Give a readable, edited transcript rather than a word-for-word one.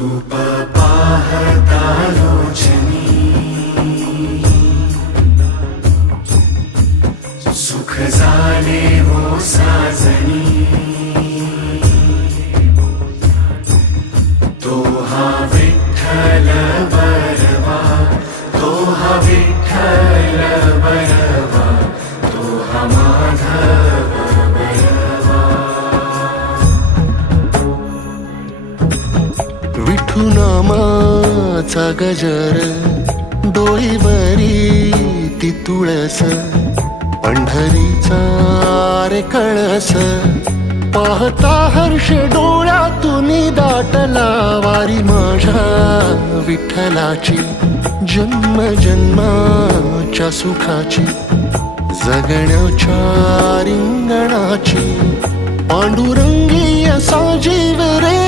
रूप पाहता लोचनी सुख झाले हो साजनी तो हा विठ्ठल बरवा तो हा विठ्ठल बरवा तो हा माधव बरवा विठू नामाचा गजर डोईवरी ती तुळस पंढरीचा रे कळस पाहता हर्ष डोळ्यातून दाटला वारी माझ्या विठ्ठलाची जन्म जन्माच्या सुखाची जगण्याच्या रिंगणाची पांडुरंगी असा जीव रे